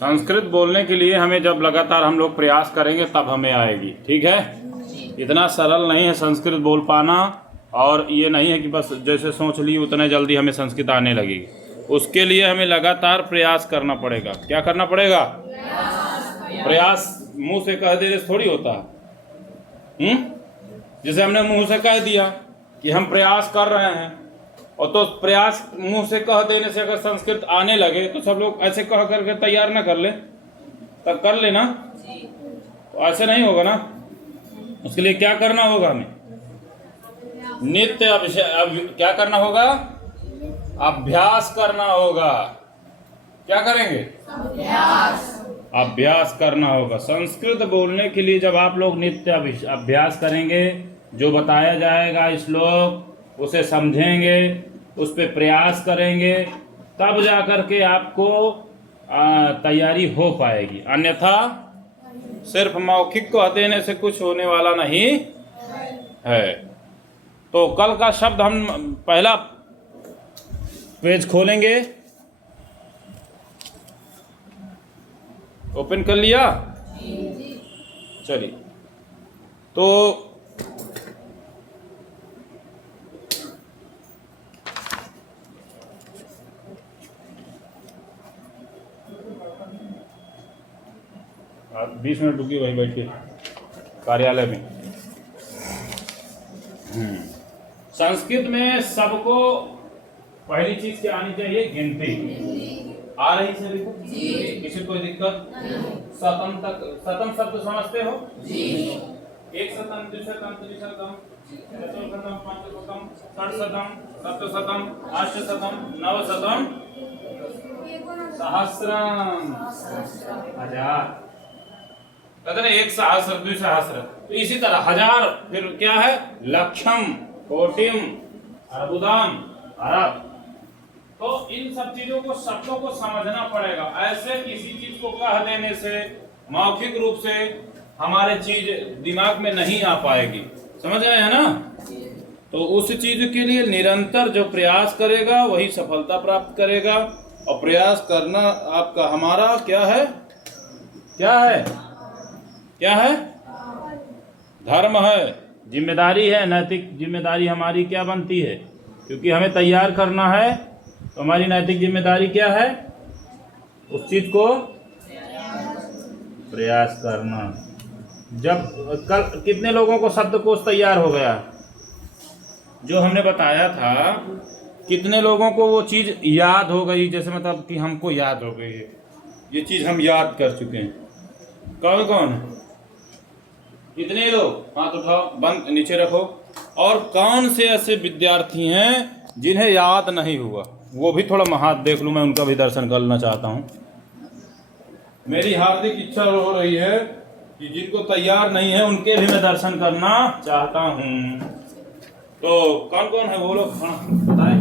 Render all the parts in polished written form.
संस्कृत बोलने के लिए हमें जब लगातार हम लोग प्रयास करेंगे तब हमें आएगी। ठीक है, इतना सरल नहीं है संस्कृत बोल पाना, और ये नहीं है कि बस जैसे सोच ली उतने जल्दी हमें संस्कृत आने लगेगी। उसके लिए हमें लगातार प्रयास करना पड़ेगा। क्या करना पड़ेगा? प्रयास मुंह से कह देने से थोड़ी होता है। जैसे हमने मुंह से कह दिया कि हम प्रयास कर रहे हैं, और तो प्रयास मुंह से कह देने से अगर संस्कृत आने लगे तो सब लोग ऐसे कह करके तैयार ना कर ले, तब कर लेना, तो ऐसे नहीं होगा ना। उसके लिए क्या करना होगा? हमें नित्य क्या करना होगा? अभ्यास करना होगा। क्या करेंगे? अभ्यास करना होगा। संस्कृत बोलने के लिए जब आप लोग नित्य अभ्यास करेंगे, जो बताया जाएगा श्लोक उसे समझेंगे, उस पर प्रयास करेंगे, तब जा कर के आपको तैयारी हो पाएगी। अन्यथा सिर्फ मौखिक कह देने से कुछ होने वाला नहीं है। तो कल का शब्द हम पहला पेज खोलेंगे। ओपन कर लिया? चलिए, तो आप 20 मिनट रुकिए वहीं बैठ के कार्यालय में। संस्कृत में सबको पहली चीज क्या आनी चाहिए? गिनती। आ रही सभी को? किसी कोई दिक्कत? शतम तक, शतम शब्द समझते हो? एक शतम, द्विशतम, त्रिशतम, चतुर्शतम, पंचशतम, षट्शतम, सप्तशतम, अष्टशतम, नवशतम, सहस्रम, हजार। कहते ना एक सहस्र, द्विसहस्र। तो इसी तरह हजार, फिर क्या है? लक्षम, कोटिम, अर्बुदम, अरब। तो इन सब चीजों को, शब्दों को समझना पड़ेगा। ऐसे किसी चीज को कह देने से मौखिक रूप से हमारे चीज दिमाग में नहीं आ पाएगी। समझ गए हैं ना? तो उस चीज के लिए निरंतर जो प्रयास करेगा वही सफलता प्राप्त करेगा। और प्रयास करना आपका, हमारा क्या है? क्या है? क्या है? धर्म है, जिम्मेदारी है। नैतिक जिम्मेदारी हमारी क्या बनती है? क्योंकि हमें तैयार करना है, तो हमारी नैतिक जिम्मेदारी क्या है? उस चीज को प्रयास करना। जब कल कितने लोगों को शब्दकोश तैयार हो गया जो हमने बताया था? कितने लोगों को वो चीज याद हो गई? जैसे मतलब कि हमको याद हो गई है, ये चीज हम याद कर चुके हैं। कौन कौन? कितने लोग? हाथ उठाओ, बंद नीचे रखो। और कौन से ऐसे विद्यार्थी हैं जिन्हें याद नहीं हुआ? वो भी थोड़ा हाथ देख लूं, मैं उनका भी दर्शन करना चाहता हूं। मेरी हार्दिक इच्छा हो रही है कि जिनको तैयार नहीं है उनके भी मैं दर्शन करना चाहता हूं। तो कौन कौन है वो लोग? बताएं।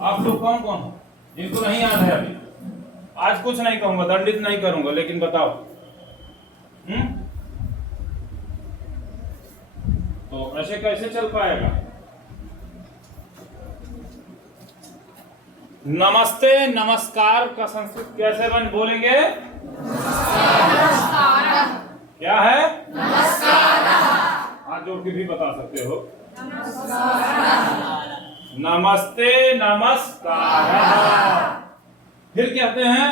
आप लोग कौन कौन हो जिनको नहीं याद है अभी? आज कुछ नहीं कहूंगा, दंडित नहीं करूंगा, लेकिन बताओ। तो ऐसे कैसे चल पाएगा? नमस्ते नमस्कार का संस्कृत कैसे बोलेंगे? नमस्कार। क्या है? नमस्कार। हाथ जोड़ के भी बता सकते हो। नमस्ते नमस्कार। फिर कहते हैं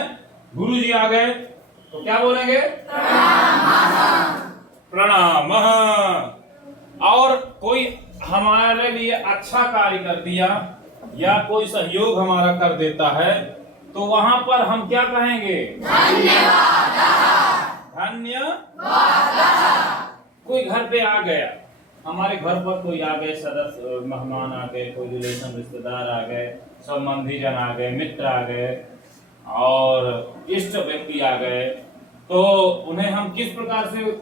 गुरु जी आ गए तो क्या बोलेंगे? प्रणाम। और कोई हमारे लिए अच्छा कार्य कर दिया या कोई सहयोग हमारा कर देता है तो वहां पर हम क्या कहेंगे? धन्यवाद। धन्यवाद। कोई घर पे आ गया, हमारे घर पर कोई आ गए, सदस्य मेहमान आ गए, कोई रिलेशन रिश्तेदार आ गए, संबंधी जन आ गए, मित्र आ गए और इष्ट व्यक्ति आ गए, तो उन्हें हम किस प्रकार से?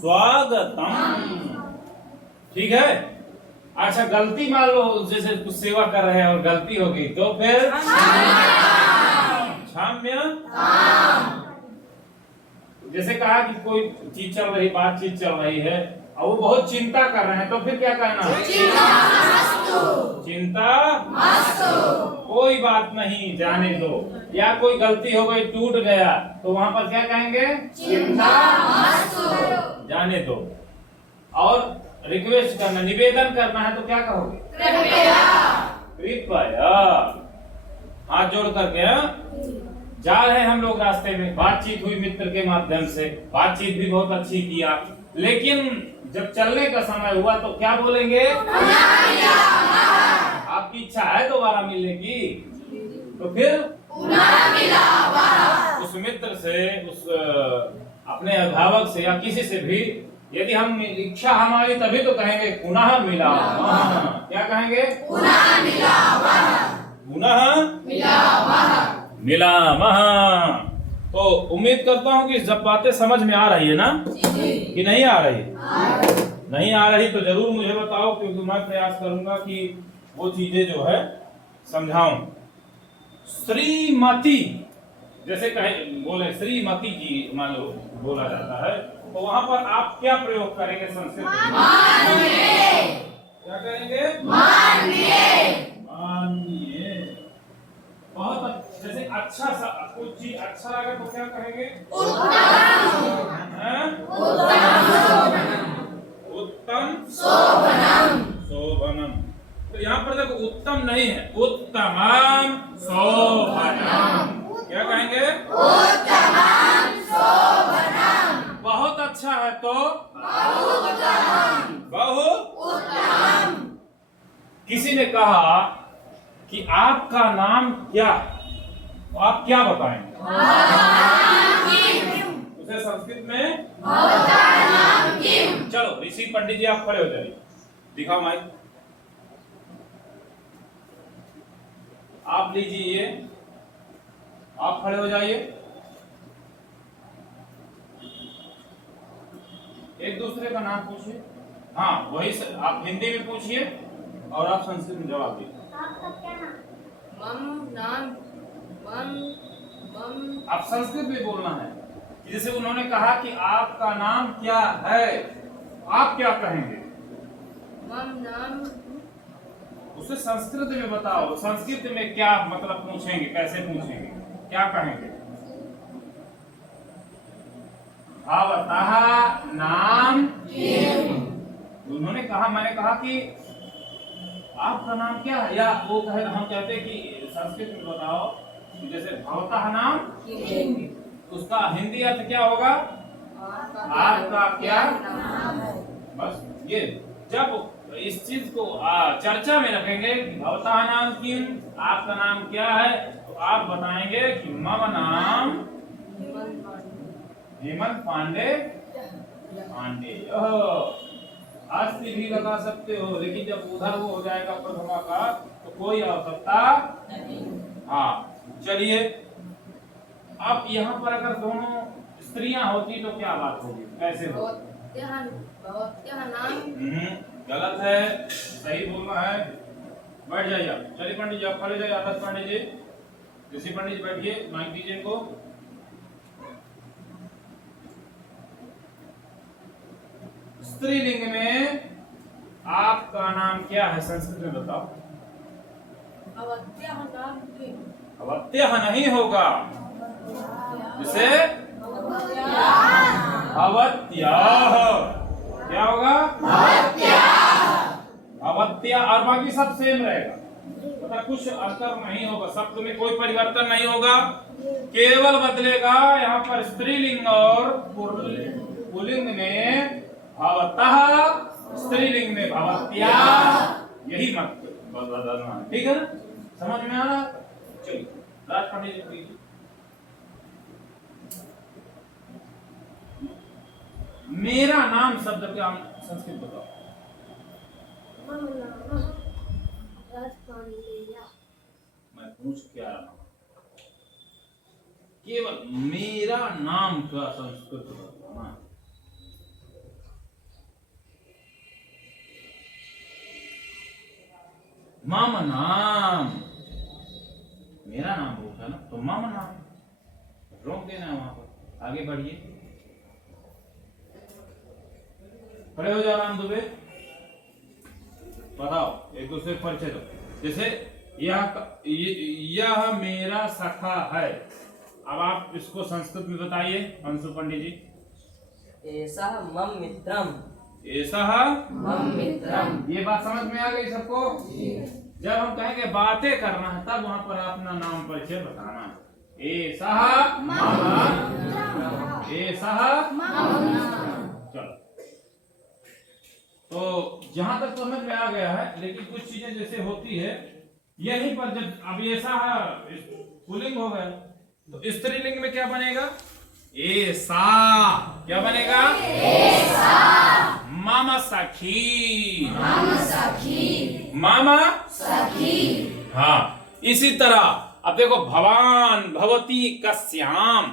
स्वागतम। ठीक है। अच्छा, गलती मान लो, जैसे कुछ सेवा कर रहे हैं और गलती हो गई तो फिर क्षम्य। जैसे कहा कि कोई चीज चल रही, बातचीत चल रही है और वो बहुत चिंता कर रहे हैं तो फिर क्या करना है? चिंता बात नहीं, जाने दो। या कोई गलती हो गई, टूट गया, तो वहां पर क्या कहेंगे? चिंता मत करो, जाने दो। और रिक्वेस्ट करना, निवेदन करना है तो क्या कहोगे? कृपया। कृपया, हाथ जोड़ करके। जा रहे हैं हम लोग रास्ते में, बातचीत हुई मित्र के माध्यम से, बातचीत भी बहुत अच्छी किया, लेकिन जब चलने का समय हुआ तो क्या बोलेंगे? आपकी इच्छा है दोबारा मिलने की, तो फिर उस मित्र से, उस अपने अभिभावक से या किसी से भी यदि हम इच्छा हमारी तभी तो कहेंगे पुनः मिला। क्या कहेंगे? पुनः मिला, तो उम्मीद करता हूँ कि जब बातें समझ में आ रही है ना, कि नहीं आ रही? नहीं आ रही तो जरूर मुझे बताओ, क्योंकि मैं प्रयास करूंगा कि वो चीजें जो है समझाऊं। श्रीमती जैसे कहे, बोले श्रीमती जी मान लो बोला जाता है, तो वहां पर आप क्या प्रयोग करेंगे संस्कृत में? क्या करेंगे? माननीय। बहुत जैसे अच्छा सा कोई चीज अच्छा लगा तो क्या कहेंगे? उत्तम शोभनम। तो यहाँ पर देखो उत्तम नहीं है, उत्तमम शोभनम। क्या कहेंगे? उत्तमम शोभनम। बहुत अच्छा है तो बहुत उत्तम। किसी ने कहा कि आपका नाम क्या, तो आप क्या बताएंगे? उसे संस्कृत में चलो ऋषि पंडित जी आप खड़े हो जाइए, दिखाओ माइक। आप लीजिए ये, आप खड़े हो जाइए, एक दूसरे का नाम पूछिए। हाँ वही आप हिंदी में पूछिए और आप संस्कृत में जवाब दीजिए। आप संस्कृत में बोलना है। जैसे उन्होंने कहा कि आपका नाम क्या है, आप क्या कहेंगे? उसे संस्कृत में बताओ। संस्कृत में क्या मतलब पूछेंगे, कैसे पूछेंगे, क्या कहेंगे? भवतः नाम किम। उन्होंने कहा, मैंने कहा कि आपका नाम क्या है, या वो कहे, हम कहते हैं कि संस्कृत में बताओ, जैसे भवतः नाम किम, उसका हिंदी अर्थ क्या होगा? आपका क्या नाम है। बस ये जब इस चीज को चर्चा में रखेंगे, भवतः नाम किम, आपका नाम क्या है, तो आप बताएंगे कि मम नाम हेमंत पांडे। आस्ति भी लगा सकते हो, लेकिन जब उधर वो हो जाएगा प्रथमा का तो कोई आवश्यकता नहीं। हाँ चलिए, अब यहाँ पर अगर दोनों स्त्रियां होती तो क्या बात होगी, कैसे होगी? गलत है, सही बोलना है। बैठ जाइए आप, चलिए पंडित जी आप खड़े जाइए, आदर्श पांडे जी, ऋषि पंडित जी बैठिए, माइक दीजिए इनको। स्त्रीलिंग में आपका नाम क्या है, संस्कृत में बताओ। अवत्यः नहीं होगा, जिसे अवत्याः। क्या होगा? अवत्या, और बाकी सब सेम रहेगा, मतलब कुछ अंतर नहीं होगा, शब्द में कोई परिवर्तन नहीं होगा, केवल बदलेगा यहाँ पर स्त्रीलिंग और पुल्लिंग में भवतः, स्त्रीलिंग में भवत्या, यही मत बदलना है, ठीक है ना? समझ में आ रहा? चलिए राज पंडित जी प्लीज। मेरा नाम शब्द का संस्कृत बताओ। मैं पूछ क्या रहा हूं, केवल मेरा नाम का संस्कृत बताना। मम नाम, मेरा नाम पूछा ना, तो मम नाम रोक देना है वहां पर। आगे बढ़िए, खड़े हो जाओ राम दुबे, बताओ एक दूसरे को परिचय दो। जैसे यह मेरा सखा है। अब आप इसको संस्कृत में बताइए अंशु पंडित जी। एषः मम मित्रम। ऐसा मम मित्रम। ये बात समझ में आ गई सबको? जब हम कहेंगे बातें करना है तब वहां पर अपना नाम परिचय बताना है। ऐसा चलो, तो जहां तक समझ में आ गया है, लेकिन कुछ चीजें जैसे होती है यहीं पर, जब अब ऐसा पुल्लिंग हो गया तो स्त्रीलिंग में क्या बनेगा? ऐसा क्या बनेगा? ऐसा। मामा सखी। मामा सखी। मामा सखी। हाँ, इसी तरह अब देखो, भवान भवती कस्याम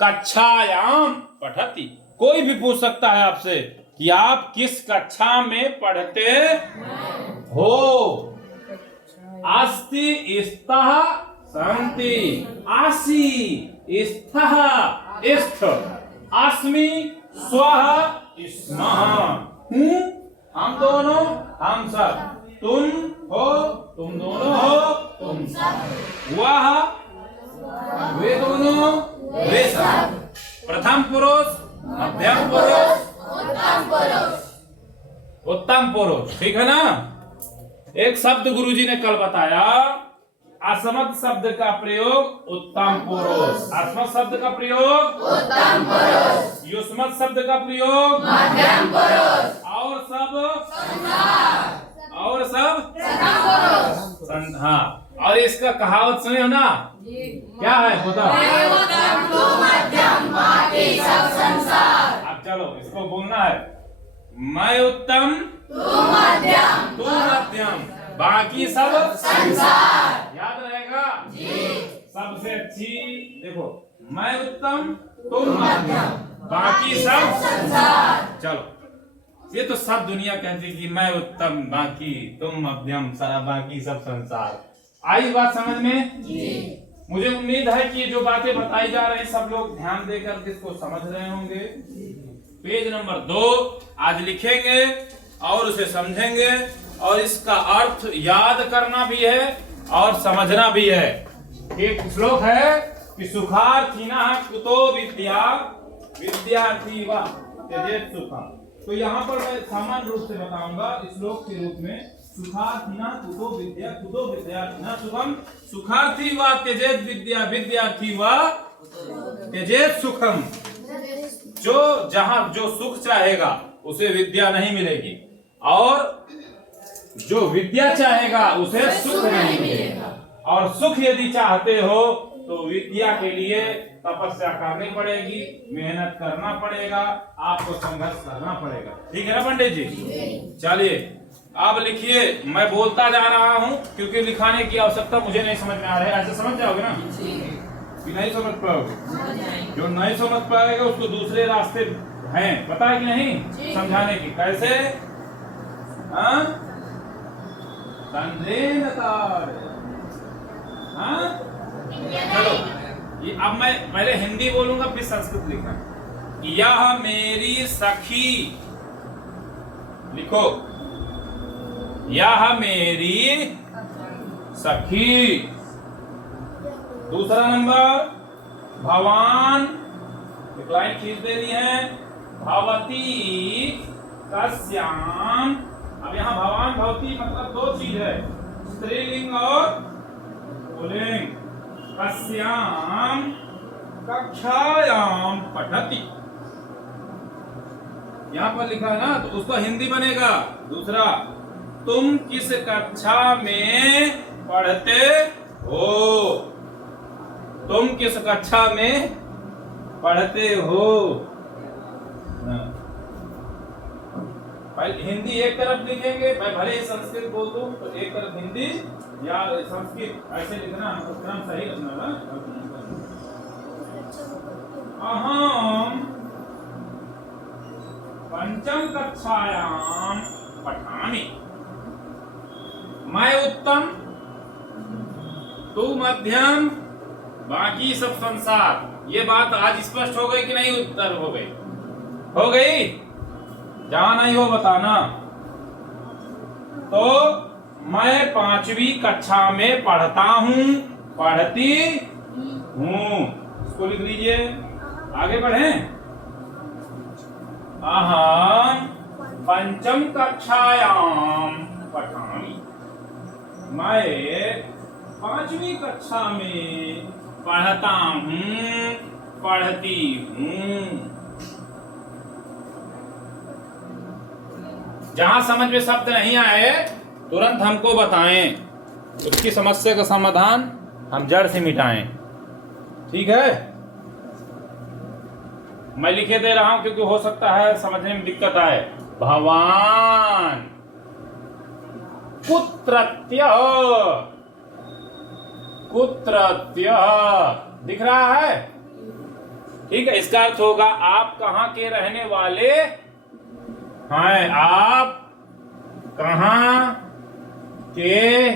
कक्षायाम पठति। कोई भी पूछ सकता है आपसे कि आप किस कक्षा में पढ़ते हो। अस्ति स्तः सन्ति। आसी स्तः स्थ। अस्मि स्वः स्मः। हूँ हम दोनों, हम सब। तुम हो, तुम दोनों हो, तुम सब। वह वे दोनों, वे सब। प्रथम पुरुष, मध्यम पुरुष, उत्तम पुरुष। ठीक है ना? एक शब्द गुरुजी ने कल बताया, असमत शब्द का प्रयोग उत्तम पुरुष, अस्मत शब्द का प्रयोग उत्तम पुरुष, युष्मत शब्द का प्रयोग मध्यम पुरुष, और सब हाँ। और इसका कहावत सुने हो ना? क्या है होता? अब चलो इसको बोलना है, मैं उत्तम, तू मध्यम, बाकी सब संसार। याद रहेगा जी। सबसे अच्छी देखो, मैं उत्तम, तुम मध्यम, बाकी सब संसार। चलो, ये तो सब दुनिया कहती कि मैं उत्तम, बाकी तुम मध्यम, सारा बाकी सब संसार। आई बात समझ में जी? मुझे उम्मीद है कि जो बातें बताई जा रही सब लोग ध्यान देकर इसको समझ रहे होंगे। पेज नंबर 2 आज लिखेंगे और उसे समझेंगे, और इसका अर्थ याद करना भी है और समझना भी है। एक श्लोक है कि सुखार्थिनः कुतो विद्या विद्यार्थी वा त्यजेत सुखम्। तो यहाँ पर मैं सामान्य रूप से बताऊंगा श्लोक के रूप में, सुखार्थिनः कुतो विद्या कुतो विद्यार्थिनः सुखम्। सुखार्थी वा त्यजेत विद्या विद्यार्थी वा त्यजेत सुखम्। जो जहां जो सुख चाहेगा उसे विद्या नहीं मिलेगी, और जो विद्या चाहेगा उसे सुख नहीं मिलेगा। और सुख यदि चाहते हो तो विद्या के लिए तपस्या करनी पड़ेगी, मेहनत करना पड़ेगा, आपको संघर्ष करना पड़ेगा। ठीक है ना पंडित जी? चलिए अब लिखिए। मैं बोलता जा रहा हूँ क्योंकि लिखाने की आवश्यकता मुझे नहीं समझ में आ रहा है। ऐसे समझ जाओगे ना? कि नहीं समझ पाओगे? जो नहीं समझ पाएगा उसको दूसरे रास्ते हैं, पता है कि नहीं, समझाने की। कैसे? चलो, ये अब मैं पहले हिंदी बोलूंगा फिर संस्कृत लिखना। यह मेरी सखी, लिखो, यह मेरी सखी। दूसरा नंबर, भवान, एक लाइन खींच देनी है, भवती कस्याम। अब यहाँ भवान भवती मतलब दो चीज है, स्त्रीलिंग और पुल्लिंग। कस्याम कक्षायाम पठति। यहाँ पर लिखा है ना, तो उसका हिंदी बनेगा। दूसरा, तुम किस कक्षा में पढ़ते हो? तुम किस कक्षा में पढ़ते हो? हिंदी एक तरफ लिखेंगे, मैं भले ही संस्कृत बोल दूं तो एक तरफ हिंदी या संस्कृत ऐसे लिखना, क्रम सही रखना है। अहम पंचम कक्षायाम पठामि। मैं उत्तम, तू मध्यम, बाकी सब संसार। ये बात आज स्पष्ट हो गई कि नहीं? उत्तर हो गई? हो गई? जहां नहीं हो बताना। तो मैं 5वीं कक्षा में पढ़ता हूँ, पढ़ती हूँ। इसको लिख लीजिए। आगे बढ़ें। अहम पंचम कक्षायाम पठामि। मैं 5वीं कक्षा में पढ़ता हूँ, पढ़ती हूँ। जहां समझ में शब्द नहीं आए तुरंत हमको बताएं, उसकी समस्या का समाधान हम जड़ से मिटाएं। ठीक है, मैं लिखे दे रहा हूं क्योंकि हो सकता है समझने में दिक्कत आए। भवान कुत्रत्यः, कुत्रत्यः दिख रहा है? ठीक है, इसका अर्थ होगा आप कहाँ के रहने वाले हैं, आप कहाँ के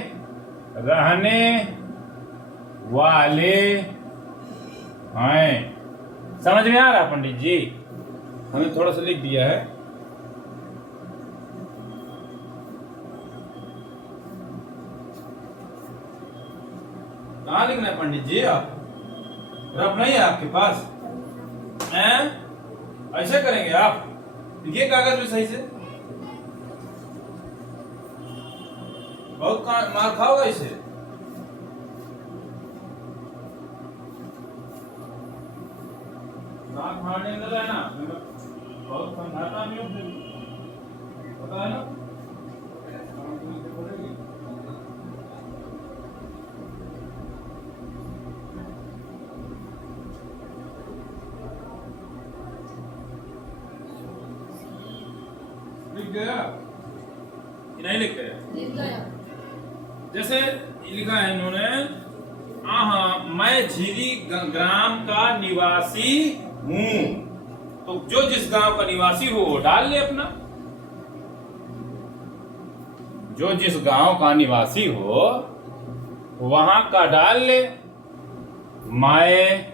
रहने वाले हैं। समझ में आ रहा पंडित जी? हमने थोड़ा सा लिख दिया है। कहाँ लिखना है पंडित जी? आप रफ नहीं है आपके पास? ऐसे करेंगे आप? लिखिए कागज में सही से। बहुत मार खाओगा इसे। नाक मारने लगा है ना, बहुत समझाता नहीं हूँ, पता है ना? लिख गया कि नहीं लिख गया? लिख गया। जैसे लिखा है इन्होंने, मैं झिरी ग्राम का निवासी हूँ। तो जो जिस गांव का निवासी हो वो डाल ले अपना। जो जिस गांव का निवासी हो वहां का डाल ले। मैं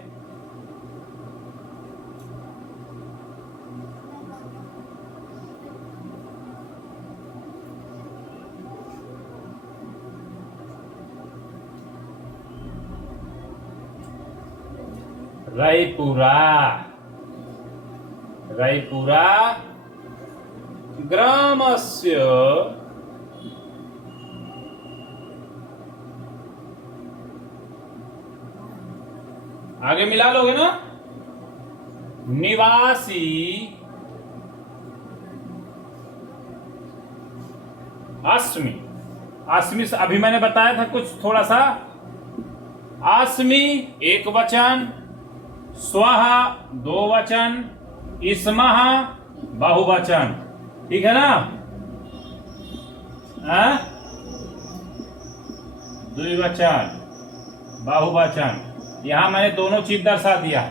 रायपुरा, रायपुरा ग्रामस्य आगे मिला लोगे ना, निवासी अस्मि। अस्मि से अभी मैंने बताया था कुछ थोड़ा सा। अस्मि एक वचन, स्वः दो वचन, इस्मः बहुवचन। ठीक है ना? द्विवचन, बहुवचन। यहां मैंने दोनों चीज दर्शा दिया।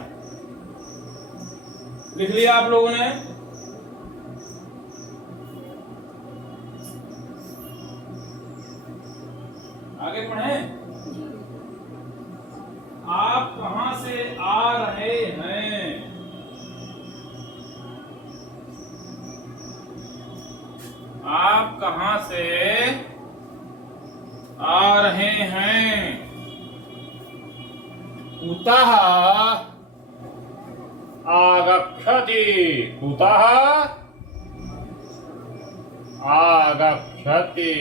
लिख लिया आप लोगों ने? आगे पढ़ें। आप कहां से आ रहे हैं? आप कहां से आ रहे हैं? कुतः आगच्छति, कुतः आगच्छति।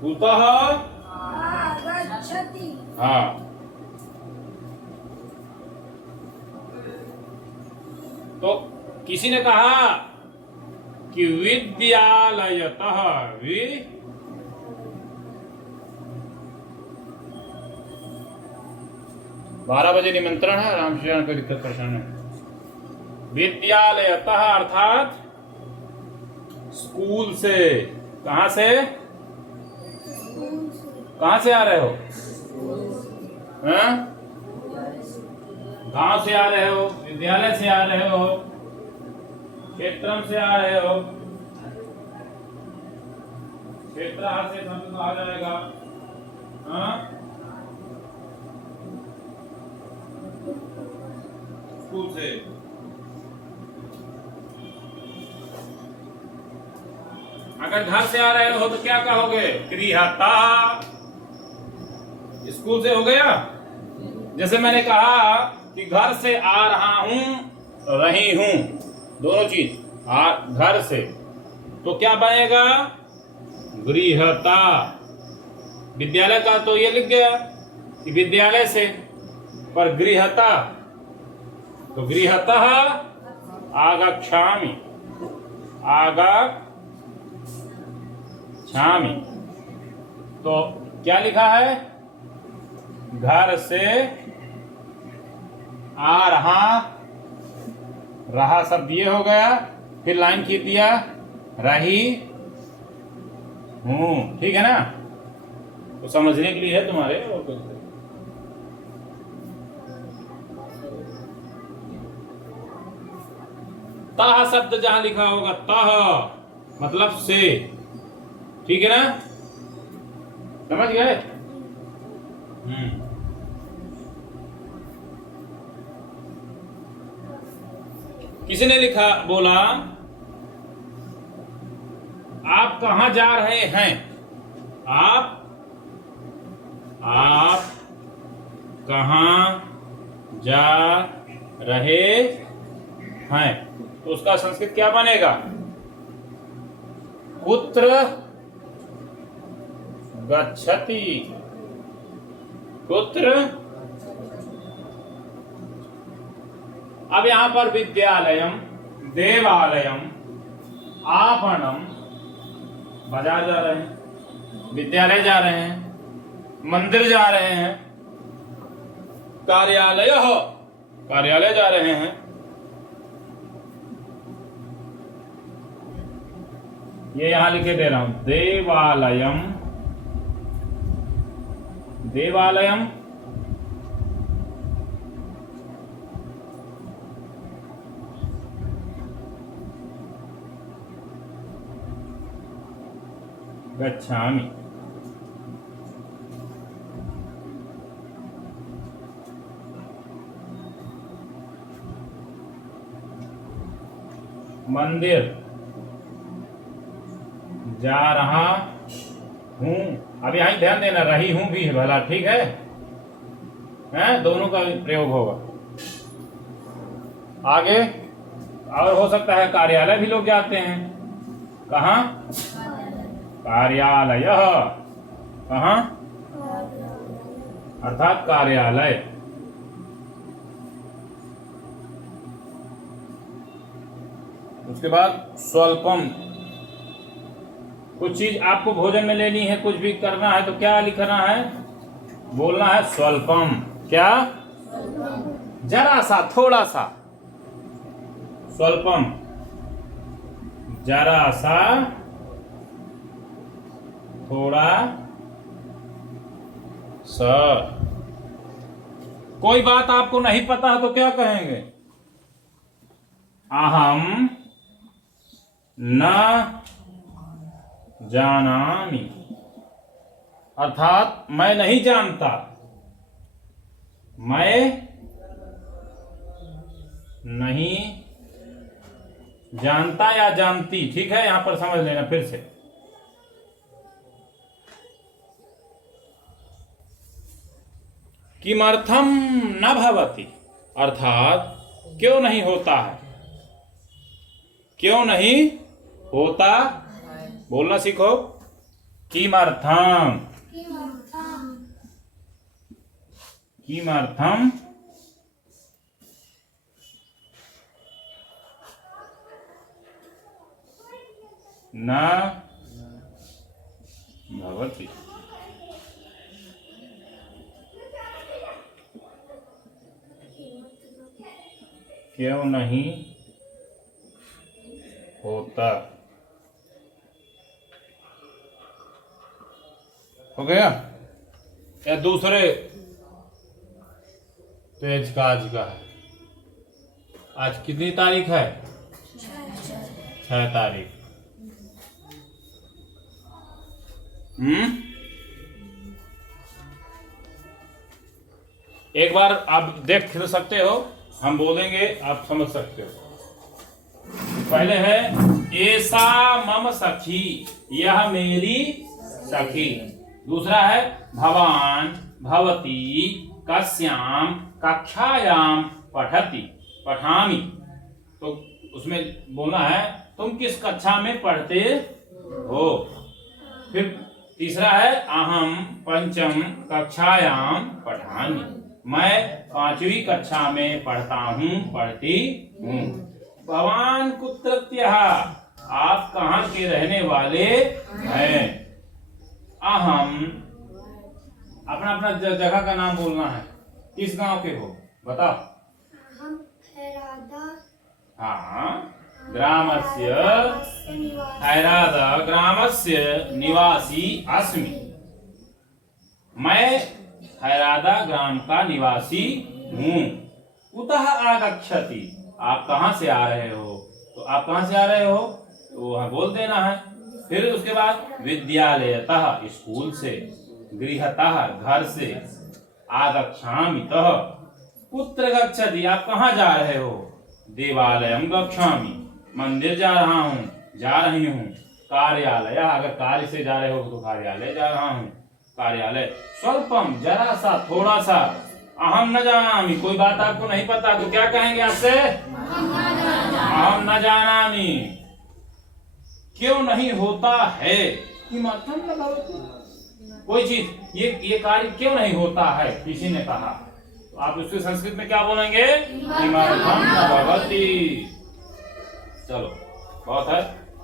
कुतः आगच्छति। हाँ, तो किसी ने कहा कि विद्यालयतः 12 बजे निमंत्रण है, आराम से कोई दिक्कत परेशान नहीं। विद्यालयतः अर्थात स्कूल से। कहां से? कहां से आ रहे हो? गांव से आ रहे हो, विद्यालय से आ रहे हो, क्षेत्रम से आ रहे हो, क्षेत्रहा से शब्द तो आ जाएगा। हाँ, स्कूल से। अगर घर से आ रहे हो तो क्या कहोगे? गृहता। स्कूल से हो गया। जैसे मैंने कहा कि घर से आ रहा हूं, रही हूं, दोनों चीज। घर से तो क्या बनेगा? गृहता। विद्यालय का तो ये लिख गया कि विद्यालय से, पर गृहता तो गृहतः आगच्छामि, आगच्छामि। तो क्या लिखा है? घर से आ रहा शब्द ये हो गया, फिर लाइन खींच दिया, रही हूं। ठीक है ना? तो समझने के लिए है तुम्हारे, और कुछ नहीं। तह शब्द जहां लिखा होगा, तह मतलब से। ठीक है ना? समझ गए? किसी ने लिखा, बोला आप कहां जा रहे हैं? आप कहां जा रहे हैं? तो उसका संस्कृत क्या बनेगा? कुत्र गच्छति। कुत्र। अब यहां पर विद्यालयम, देवालयम, आपणम, बाजार जा रहे हैं, विद्यालय जा रहे हैं, मंदिर जा रहे हैं, कार्यालय जा रहे हैं। ये यहां लिखे दे रहा हूं, देवालयम, देवालयम, गच्छामि। मंदिर जा रहा हूं। अब यहां ध्यान देना, रही हूं भी है भला, ठीक है? दोनों का प्रयोग होगा। आगे और हो सकता है कार्यालय भी लोग जाते हैं। कहां? कार्यालय। कहां? अर्थात कार्यालय। उसके बाद स्वल्पम। कुछ चीज आपको भोजन में लेनी है, कुछ भी करना है, तो क्या लिखना है? बोलना है स्वल्पम। क्या? जरा सा, थोड़ा सा। स्वल्पम, जरा सा, थोड़ा सा। कोई बात आपको नहीं पता तो क्या कहेंगे? अहम न जानामि। अर्थात मैं नहीं जानता, मैं नहीं जानता या जानती। ठीक है, यहां पर समझ लेना फिर से। किमर्थम न भवति, अर्थात क्यों नहीं होता है? क्यों नहीं होता? बोलना सीखो। किमर्थम, किमर्थम न भवति। क्यों नहीं होता। हो गया? या दूसरे पेज का आज का है। आज कितनी तारीख है? 6 तारीख। एक बार आप देख सकते हो, हम बोलेंगे आप समझ सकते हो। पहले है ऐसा मम सखी, यह मेरी सखी। दूसरा है भवान भवती कस्याम कक्षायाम पठति पठामि। तो उसमें बोलना है तुम किस कक्षा में पढ़ते हो। फिर तीसरा है अहम पंचम कक्षायाम पठामि, मैं 5वीं कक्षा में पढ़ता हूँ पढ़ती हूँ। भवान कुत्रत्यः, आप कहाँ के रहने वाले हैं। अहम, अपना अपना जगह का नाम बोलना है, किस गांव के हो बताओ। हम खैरादा, हाँ, ग्रामस्य खैरादा ग्रामस्य निवासी अस्मि, मैं खैरादा ग्राम का निवासी हूँ। कुतः आगच्छति, आप कहाँ से आ रहे हो, तो आप कहाँ से आ रहे हो तो वहाँ बोल देना है। फिर उसके बाद विद्यालयतः, स्कूल से, गृहतः, घर से, आगच्छामितः, कुत्र गच्छति, आप कहाँ जा रहे हो। देवालयम गच्छामि, मंदिर जा रहा हूँ, जा रही हूँ। कार्यालय, अगर कार्य से जा रहे हो तो कार्यालय जा रहा हूँ, कार्यालय। स्वल्पम, जरा सा, थोड़ा सा। अहम न जानामि, कोई बात आपको नहीं पता तो क्या कहेंगे आपसे, अहम न जानामि। क्यों नहीं होता है, किमर्थम न भवति, कोई चीज ये कार्य क्यों नहीं होता है, किसी ने कहा तो आप उसके संस्कृत में क्या बोलेंगे, किमर्थम न भवति। चलो बहुत है,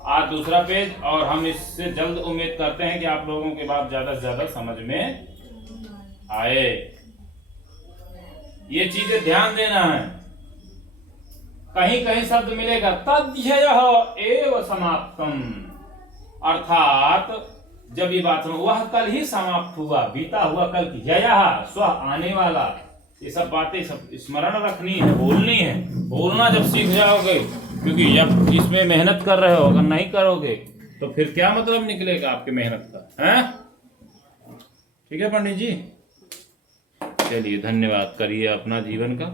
आज दूसरा पेज, और हम इससे जल्द उम्मीद करते हैं कि आप लोगों के बात ज्यादा से ज्यादा समझ में आए। ये चीजें ध्यान देना है, कहीं कहीं शब्द मिलेगा तद्ध्ययः एव समाप्तम, अर्थात जब ये बात वह कल ही समाप्त हुआ, बीता हुआ कल की, ययः स्व आने वाला, ये सब बातें सब स्मरण रखनी है, बोलनी है। बोलना जब सीख जाओगे, क्योंकि जब इसमें मेहनत कर रहे हो, अगर नहीं करोगे तो फिर क्या मतलब निकलेगा आपके मेहनत का, हैं? ठीक है पंडित जी, चलिए धन्यवाद, करिए अपना जीवन का।